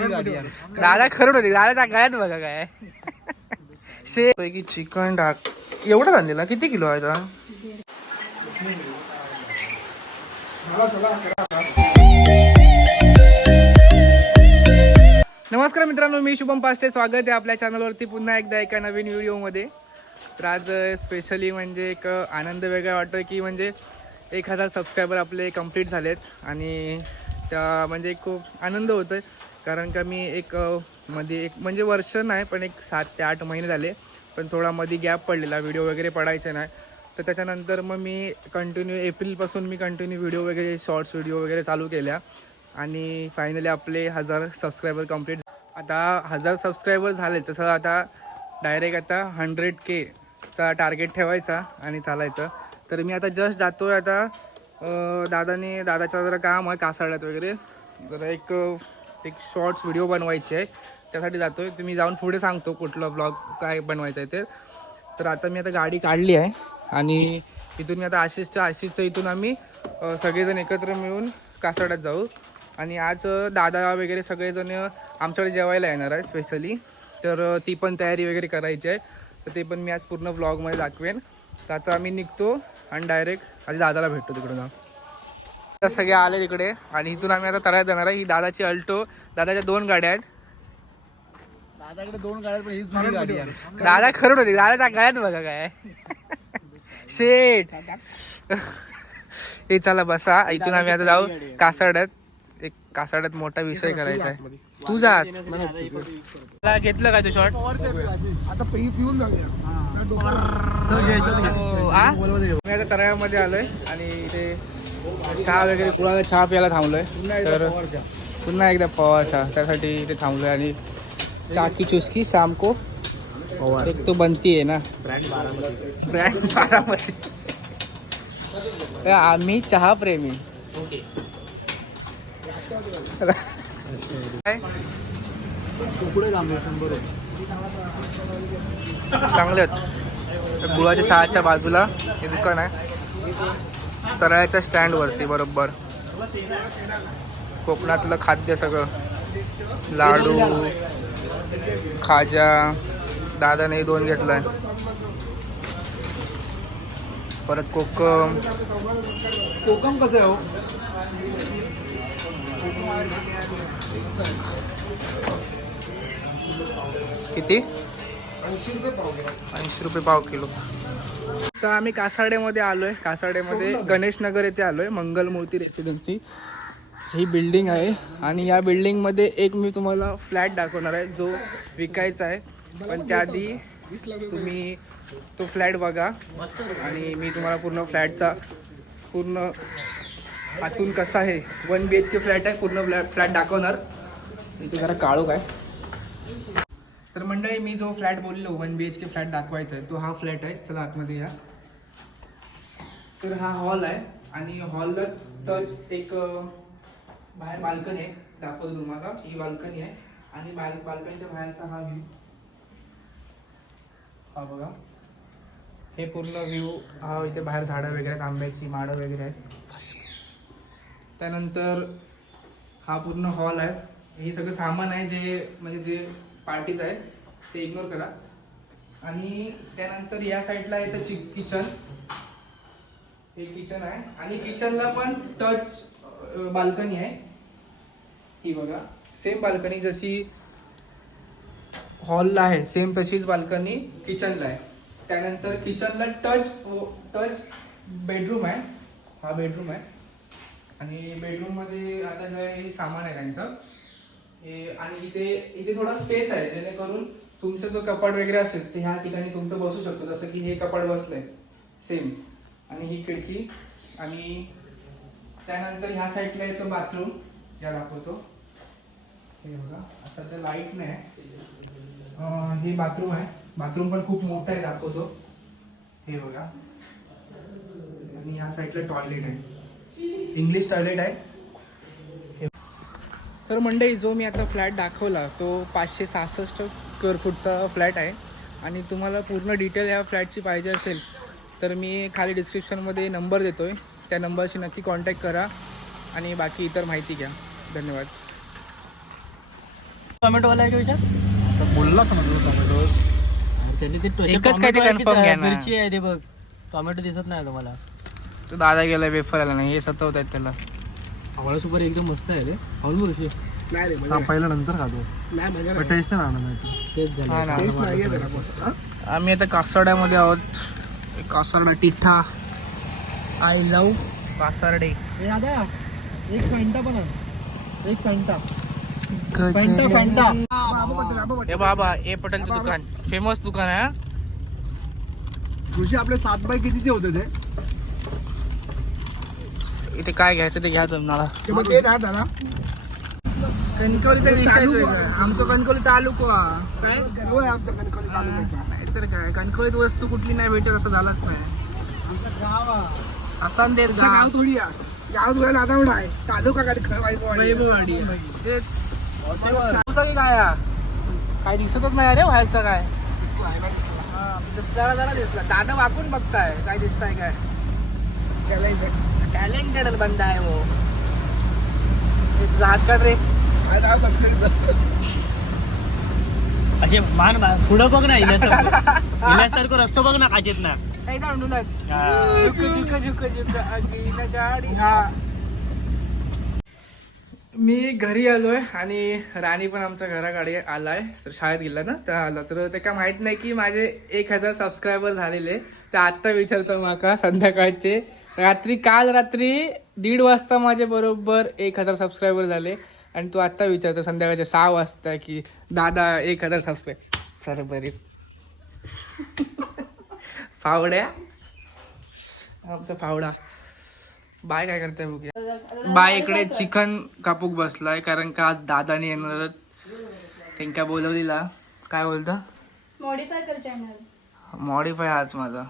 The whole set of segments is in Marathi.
दादा खरड होती दादाच्या गळ्यात बघा काय पैकी चिकन टाक एवढं आणलेला किती किलो आहे नमस्कार मित्रांनो मी शुभम पाष्टे स्वागत आहे आपल्या चॅनलवरती पुन्हा एकदा एका नवीन व्हिडिओमध्ये. तर आज स्पेशली म्हणजे एक आनंद वेगळा वाटतोय की म्हणजे एक हजार सबस्क्रायबर आपले कंप्लीट झालेत आणि त्या म्हणजे खूप आनंद होतोय. कारण का मी एक मध्ये एक म्हणजे वर्ष नाही पण एक सात ते आठ महिने झाले. पण थोडा मध्ये गॅप पडलेला व्हिडिओ वगैरे पडायचे नाही. तर त्याच्यानंतर मग मी कंटिन्यू एप्रिलपासून मी कंटिन्यू व्हिडिओ वगैरे शॉर्ट्स व्हिडिओ वगैरे चालू केल्या. आणि फायनली आपले हजार सबस्क्रायबर कंप्लीट आता हजार सबस्क्रायबर झाले तसं आता डायरेक्ट आता हंड्रेड केचा टार्गेट ठेवायचा आणि चालायचं. तर मी आता जस्ट जातोय आता दादाने दादाचं जरा काम आहे कासाड्यात वगैरे. जरा एक एक शॉर्ट्स व्हिडिओ बनवायचे आहे. त्यासाठी जातो तर मी जाऊन पुढे सांगतो कुठलं ब्लॉग काय बनवायचं आहे ते. तर आता मी आता गाडी काढली आहे आणि इथून मी आता आशिषच्या आशिषच्या इथून आम्ही सगळेजण एकत्र मिळून कासाड्यात जाऊ. आणि आज दादा वगैरे सगळेजण आमच्याकडे जेवायला येणार आहे स्पेशली तर ती पण तयारी वगैरे करायची आहे. तर ते पण मी आज पूर्ण ब्लॉगमध्ये दाखवेन. तर आता आम्ही निघतो आणि डायरेक्ट आधी दादाला भेटतो तिकडून. जाऊन सगळे आले तिकडे आणि इथून आम्ही आता तळ्यात जाणार आहे. ही दादाची अल्टो दादाच्या दोन गाड्या आहेत. दादाकडे दोन गाड्या पण ही जुनी गाडी आहे दादा खरड होती दादाच्या गळ्यात बघा काय. शेट हे चला बसा इथून आम्ही आता जाऊ. कासाड्यात एक कासाड्यात मोठा विषय करायचा आहे. तू जात घेतलं काय तू शॉर्ट आता पिऊन? मी आता तळ्यामध्ये आलोय आणि इथे चहा वगैरे कुणाला चहा प्यायला थांबलोय तर पुन्हा एकदा पवार चहा त्यासाठी इथे थांबलोय आणि चाकी चुस्की शाम को एक तो बनती आहे ना. ब्रँड बारामती. आम्ही चहा प्रेमी चांगले आहेत. गुळाच्या चहाच्या बाजूला हे दुकान आहे. तराळ्याच्या स्टँडवरती बरोबर. कोकणातलं खाद्य सगळं. लाडू खाजा दादाने दोन घेतलाय. परत कोकम. कोकम कसं आहे हो? किती? ऐंशी रुपये पाव किलो. तर आम्ही कासाड्यामध्ये आलोय. कासाड्यामध्ये गणेश नगर येथे आलोय मंगलमूर्ती रेसिडेन्सी ही बिल्डिंग आहे आणि या बिल्डिंगमध्ये एक मी तुम्हाला फ्लॅट दाखवणार आहे जो विकायचा आहे. पण त्याआधी तुम्ही तो फ्लॅट बघा आणि मी तुम्हाला पूर्ण फ्लॅटचा पूर्ण आतून कसा आहे one B H K flat आहे पूर्ण फ्लॅट फ्लॅट दाखवणार. इथे जरा काळोख आहे. तर मंडळी मी जो फ्लॅट बोललो one B H K flat दाखवायचा आहे तो हा फ्लॅट आहे. चला आतमध्ये या. तर हा हॉल आहे आणि हॉललाच टच एक बाहेर बाल्कनी आहे. दाखवतो तुम्हाला. ही बाल्कनी आहे आणि बाल बाल्कनीच्या बाहेरचा हा व्ह्यू हा बघा. हे पूर्ण व्ह्यू हा इथे बाहेर झाडं वगैरे आंब्याची माडं वगैरे आहेत. त्यानंतर हा पूर्ण हॉल आहे. हे सगळं सामान आहे जे म्हणजे जे पार्टीज आहे ते इग्नोर करा. आणि त्यानंतर या साईडला येतं चि किचन हे किचन आहे. आणि किचनला पण टच बाल्कनी आहे. ही बघा. सेम बाल्कनी जशी हॉलला आहे सेम तशीच बाल्कनी किचनला आहे. त्यानंतर किचनला टच टच बेडरूम आहे. हा बेडरूम आहे. आणि बेडरूममध्ये आता जे हे सामान आहे त्यांचं. आणि इथे इथे थोडा स्पेस आहे जेणेकरून तुमचं जो कपाट वगैरे असेल ते ह्या ठिकाणी तुमचं बसू शकतो जसं की हे कपाट बसलंय. सेम आणि ही खिडकी आणि त्यानंतर ह्या साईडला येतो बाथरूम ह्या दाखवतो. हे बघा सध्या लाइट नाही हे बाथरूम आहे. बाथरूम पण खूप मोठं आहे दाखवतो. हे बघा. आणि ह्या साईडला टॉयलेट आहे. इंग्लिश टॉयलेट आहे. तर मंडळी जो मी आता फ्लॅट दाखवला तो पाचशे सहासष्ट स्क्वेअर फूटचा फ्लॅट आहे. आणि तुम्हाला पूर्ण डिटेल ह्या फ्लॅटची पाहिजे असेल तर मी खाली डिस्क्रिप्शनमध्ये नंबर देतो आहे त्या नंबरशी नक्की कॉन्टॅक्ट करा आणि बाकी इतर माहिती घ्या. धन्यवाद. टोमॅटोवाला आहे का विचार? टोमॅटो त्यांनी ते एकच काय ते घ्या ना. मिरची आहे ते बघ. टोमॅटो दिसत नाही तुम्हाला. तो दादा गेला वेफर आला नाही. हे सतवत आहेत त्याला. आवळा सुपर एकदम मस्त आहे रे. खाऊन बघ अशी. पहिला नंतर खातो. टेस्ट नाही. आणा तेच हा झालं ना. आम्ही आता कासारड्यामध्ये आहोत. कासारडा टिठा आय लव कासारडे. दादा एक फॅन्टा पण आण. एक फॅन्टा. Fanta Fanta. हे बाबा ए पटेलचं दुकान. फेमस दुकान आहे हा. आपले सात बाय कितीचे होते ते? इथे काय घ्यायचं ते घ्या तुम्हाला कणकवलीचा विषय आमचं कणकवली तालुका. काय? नाहीतर काय कणकवलीत वस्तू कुठली नाही भेटत असं झालंच नाही. असा देत गाव थोडी गाव थोडा नादावडा आहे. तालुका. वैभववाडी. तेच. काय? काय दिसतच नाही अरे व्हायचं काय? दिसला. हा, जरा दिसला. दादा वाकून बघताय काय दिसताय काय. टॅलेंटेड बंदा आहे वो हे रे. इथं. असे मान पुढं बघ ना इल्यासारखं. रस्तो बघ ना काचेत ना. झुक झुक झुक गाडी. हा. मी घरी आलोय आणि राणी पण आमच्या घराकडे आलाय. तर शाळेत गेला ना तर आला. तर ते काय माहीत नाही की माझे एक हजार सबस्क्रायबर झालेले. तर आत्ता विचारतो माका संध्याकाळचे. रात्री काल रात्री दीड वाजता माझे बरोबर एक हजार सबस्क्रायबर झाले. आणि तू आत्ता विचारतो संध्याकाळचे सहा वाजता की दादा एक हजार सबस्क्राईब सर बरी. फावड्या? आमचा फावडा. बाय काय करताय बघूया. बाय इकडे चिकन कापूक बसलाय कारण का आज दादाने येणार त्यांच्या बोलवलीला. काय बोलता? मॉडीफाय कर चॅनल मॉडीफाय आज माझा.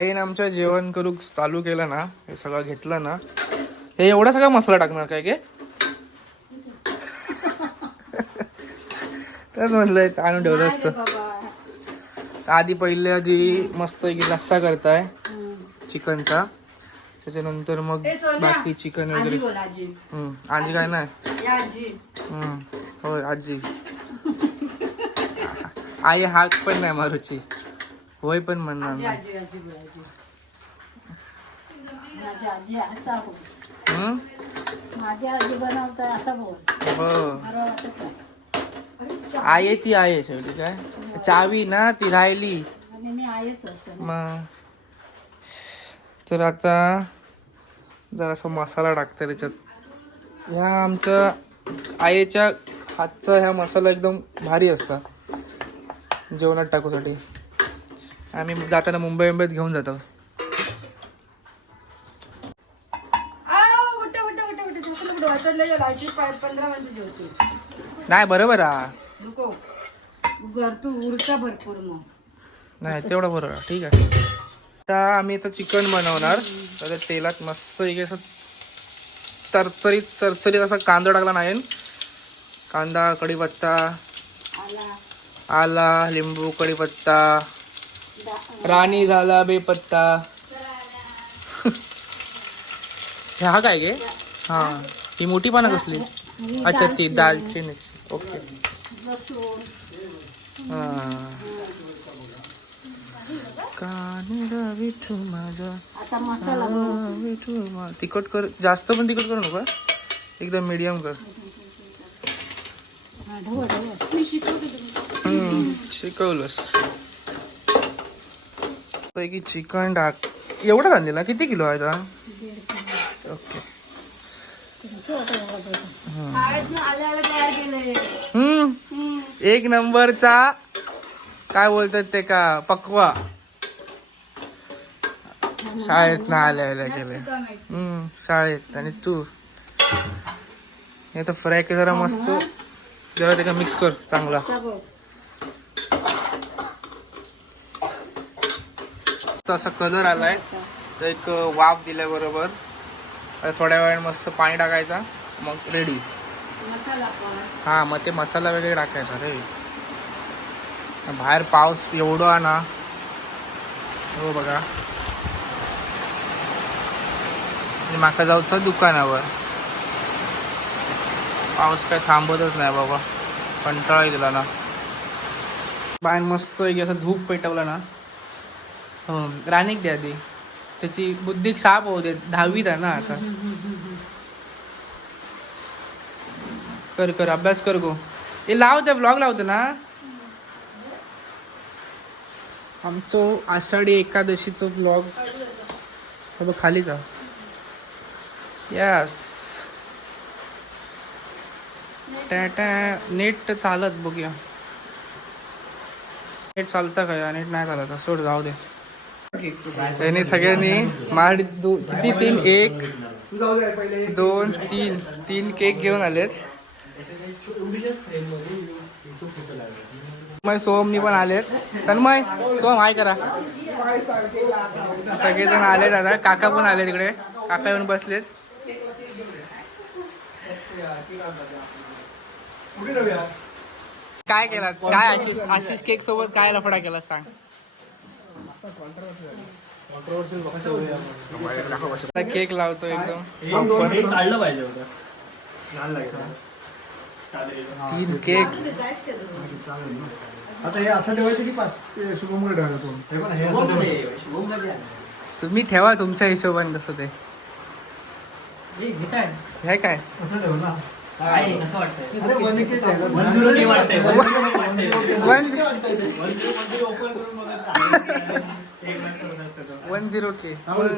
हे ना आमच्या जेवण करू चालू केलं ना हे सगळं घेतलं ना हे एवढा सगळा मसाला टाकणार काय के तर म्हणलंय आणून ठेवलं असतं. आधी पहिले आधी मस्त एक रस्सा करताय चिकनचा. त्याच्यानंतर मग. बाकी चिकन वगैरे. आजी. काय नाही? या आजी. हम्म होय आजी. आई हाक पण नाही मारूची. होय पण म्हणणार नाही. आजी आजी बोल आजी. माझी आजी असा बोल हम्म? माझी आजी बनवताय असा बोल हो. बरं वाटत नाही. आहे ती आहे शेवटी काय? चावी ना ती राहिली. आणि मी आहेच असतो ना. मग? तर आता जरासा मसाला टाकते त्याच्यात. ह्या आमच्या आईच्या हातचा ह्या मसाला एकदम भारी असता. जेवणात टाकूसाठी. आम्ही जाताना मुंबई मुंबईत घेऊन जातो. नाही बरोबर भरपूर मग. नाही तेवढं बरोबर ठीक आहे. आता आम्ही आता चिकन बनवणार. तर तेलात मस्त एक असं चरचरीत चरचरीत असा कांदा टाकला नाही. कांदा कढीपत्ता आला. आला लिंबू कढीपत्ता राणी झाला बेपत्ता. हे हा काय गे? हा. ही मोठी पानं कसली? अच्छा ती दालचिनी ओके. विठू माझा. तिखट कर जास्त पण तिखट करू नका एकदम मीडियम कर. हा, शिकवलंस. पैकी चिकन डाक एवढा आणलेला किती किलो आहे आता? ओके. हम्म. एक नंबरचा काय बोलतात ते का? पकवा. शाळेत ना आल्या गेले. हम्म शाळेत. आणि तू? हे तर फ्राय जरा मस्त. जरा ते का मिक्स कर चांगला. बघ. असा कलर आलाय. तर एक वाफ दिल्याबरोबर थोड्या वेळाने मस्त पाणी टाकायचा. मग रेडी हा मग ते मसाला वगैरे टाकायचा रे. बाहेर पाऊस एवढा ना. हो बघा. आणि माका जाऊचं दुकानावर. पाऊस काय थांबतच नाही बाबा. कंटाळा दिला ना बाहेर मस्त असं धूप पेटवला ना. राणीक द्या ती. त्याची बुद्धी साप होऊ दे. दहावीत आहे ना आता. कर कर अभ्यास कर गो. हे लाव त्या ब्लॉग लावतो ना. आमचं आषाढी एकादशीचं ब्लॉग बघ खाली जा. यस टाटा नेट चालत बघूया. नेट चालतं काय नेट नाही चालत. सोड जाऊ दे. त्यांनी सगळ्यांनी माड दो किती? तीन एक दोन तीन. तीन केक घेऊन आलेत. मग सोहमनी पण आलेत. तन्मय सोम हाय करा. सगळेजण आले दादा काका पण आले तिकडे काका येऊन बसलेत. काय केला काय आशिष आशिष केक सोबत काय लफडा केला सांग. केक लावतो एकदम. proper. काढलं पाहिजे होतं. तीन केक आता हे असं ठेवायचं की पाच शुभमकडे ठेवायचं हे हे. तुम्ही ठेवा तुमच्या हिशोबाने तसं ते. हे काय? हे कसं वन एकच आहे. वन झिरो नाही वाटतंय वन वन ओपन करून बघत आहे. एक मिनिट करत असतं तो. वन झिरो के हा, दोन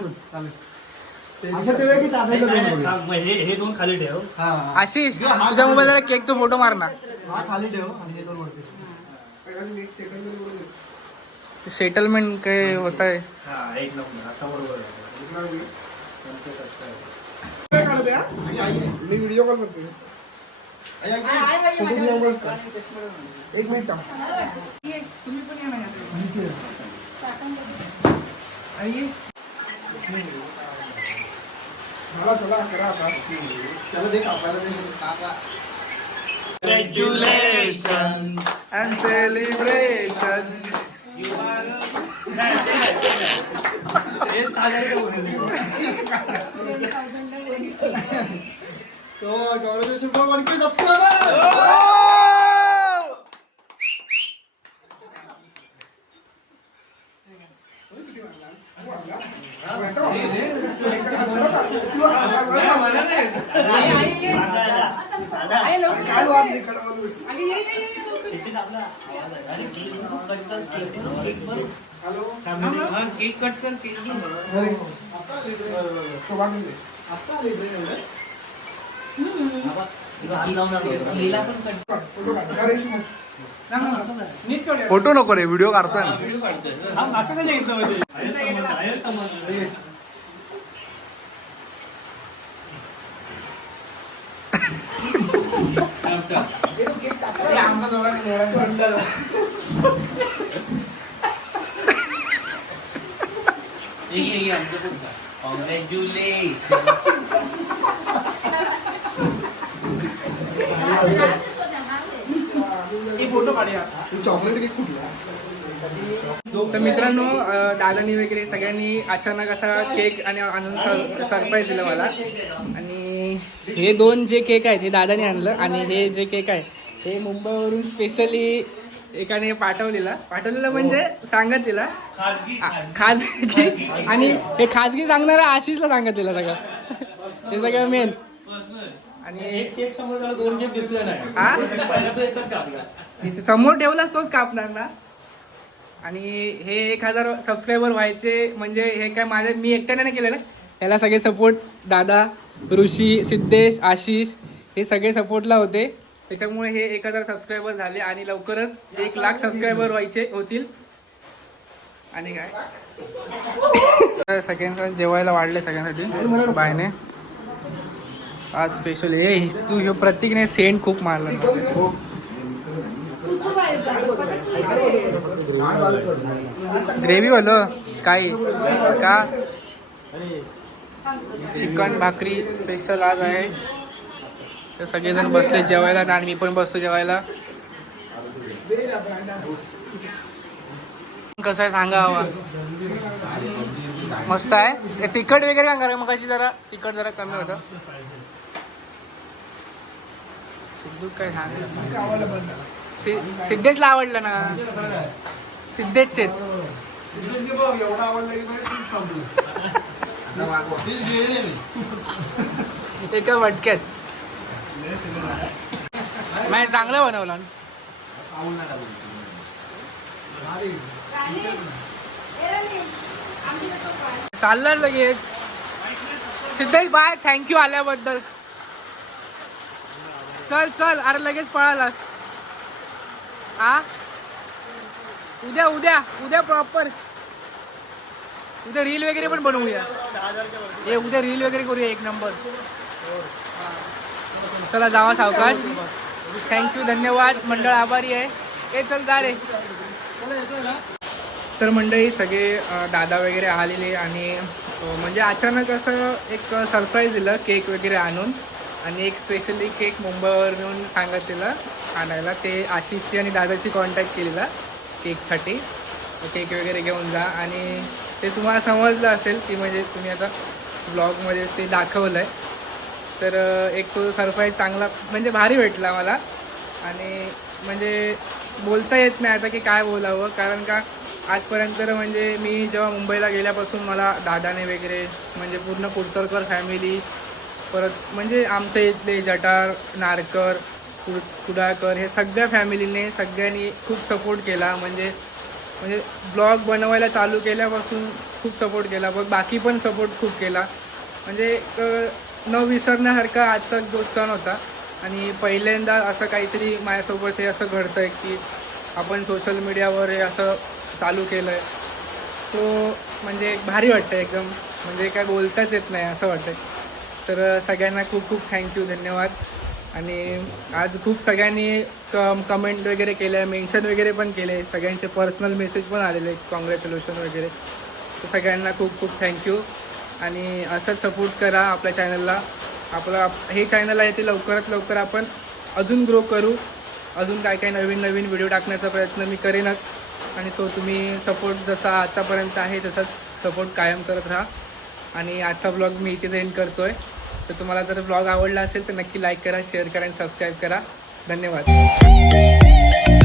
हे हे खाली ठेव. हा, हा. आशिष तुझ्या मोबाईल जरा केकचा फोटो मार ना हा खाली ठेव आणि हे दोन वरती सेटलमेंट काय होत आहे हा एक नंबर आता बरोबर आहे. मी व्हिडिओ कॉल करतो एक मिनिट मला चला करा आता त्याला दे कापायला दे काका Congratulations. अँड सेलिब्रेशन हे सांगायचं बोलले. So, congratulations for 1K subscriber! वाजले, काय वाजले? अरे, आता आले रे. शोभागून दे. आता आले रे एवढे. फोटो काढ. अरे, शिव. फोटो नको रे व्हिडिओ काढतोय ना चॉकलेट केक कुठला? तर मित्रांनो दादानी वगैरे सगळ्यांनी अचानक असा केक आणि आणून सरप्राईज दिलं मला. आणि हे दोन जे केक आहेत हे दादाने आणलं आणि हे जे केक आहे हे मुंबईवरून स्पेशली एकाने पाठवलेला. पाठवलेलं म्हणजे सांगत तिला खाजगी आणि हे खाजगी सांगणारा आशिषला सांगत तिला सगळं. हे सगळं मेन. आणि एक केक समोर त्याला दोन केक दिसले नाही. हा? पहिला तो एकच कापला. इथे समोर ठेवलाच तोच कापणार ना? आणि हे एक हजार सबस्क्रायबर व्हायचे म्हणजे हे काय माझ्या मी एकट्याने नाही केलेलं. याला सगळे सपोर्ट दादा ऋषी सिद्धेश आशिष हे सगळे सपोर्टला होते. त्याच्यामुळे हे एक हजार सबस्क्रायबर झाले आणि लवकरच एक लाख सबस्क्रायबर व्हायचे होतील. आणि काय? सगळ्यांना जेवायला वाढले सगळ्यांसाठी. बायने आज स्पेशल हे तू ह्यो प्रतीकने सेंट खूप मारला. ना. ग्रेव्ही वाल काय? का? चिकन भाकरी स्पेशल आज आहे. तर सगळेजण बसले जेवायला आणि मी पण बसतो जेवायला. कसं आहे सांगा हवा मस्त आहे. तिखट वगैरे काय करा मग जरा. तिखट जरा कमी होतं. सिद्धू काय सांग सिद्धेशला आवडलं ना. सिद्धेशचेच. एका वटक्यात नाही चांगलं बनवलं. चाललं लगेच. सिद्धेश बाय थँक्यू आल्याबद्दल. चल चल अरे लगेच पळालास. आ? उद्या उद्या उद्या प्रॉपर उद्या रील वगैरे पण बनवूया. हे उद्या रील वगैरे करूया एक नंबर चला जावा सावकाश. थँक्यू धन्यवाद. मंडळ आभारी आहे. हे चल जा रे. तर मंडळी सगळे दादा वगैरे आलेले आणि म्हणजे अचानक असं एक सरप्राईज दिलं केक वगैरे आणून. आणि एक स्पेशली केक मुंबईवर येऊन सांगत तिला आणायला. ते आशिषशी आणि दादाशी कॉन्टॅक्ट केलेला केकसाठी. केक वगैरे घेऊन जा. आणि ते तुम्हाला समजलं असेल की म्हणजे तुम्ही आता ब्लॉगमध्ये ते दाखवलं आहे तर एक तो सरप्राईज चांगला म्हणजे भारी भेटला मला. आणि म्हणजे बोलता येत नाही आता की काय बोलावं. कारण का आजपर्यंत म्हणजे मी जेव्हा मुंबईला गेल्यापासून मला दादाने वगैरे म्हणजे पूर्ण कुडतरकर फॅमिली परत म्हणजे आमच्या इथले जटार नारकर कुड कुडाळकर हे सगळ्या फॅमिलीने सगळ्यांनी खूप सपोर्ट केला. म्हणजे म्हणजे ब्लॉग बनवायला चालू केल्यापासून खूप सपोर्ट केला. पण बाकी पण सपोर्ट खूप केला. म्हणजे एक न विसरण्यासारखा आजचा जो सण होता आणि पहिल्यांदा असं काहीतरी माझ्यासोबत हे असं घडतं आहे की आपण सोशल मीडियावर हे असं चालू केलं आहे सो म्हणजे एक भारी वाटतं एकदम. म्हणजे काय बोलताच येत नाही असं वाटतं तर सगळ्यांना खूप खूप थँक्यू धन्यवाद. आणि आज खूप सगळ्यांनी कम कमेंट वगैरे केले मेन्शन वगैरे पण केले. सगळ्यांचे पर्सनल मेसेज पण आलेले कॉंग्रॅच्युलेशन वगैरे. तर सगळ्यांना खूप खूप थँक्यू आणि असंच सपोर्ट करा आपल्या चॅनलला आपलं आप- हे चॅनल आहे ते लवकरात लवकर आपण अजून ग्रो करू. अजून काय काय नवीन नवीन व्हिडिओ टाकण्याचा प्रयत्न मी करेनच. आणि सो तुम्ही सपोर्ट जसा आतापर्यंत आहे तसाच सपोर्ट कायम करत राहा. आणि आजचा ब्लॉग मी इथेच एंड करतो आहे तर तुम्हाला जर ब्लॉग आवडला असेल तर नक्की लाईक करा शेअर करा आणि सबस्क्राईब करा. धन्यवाद.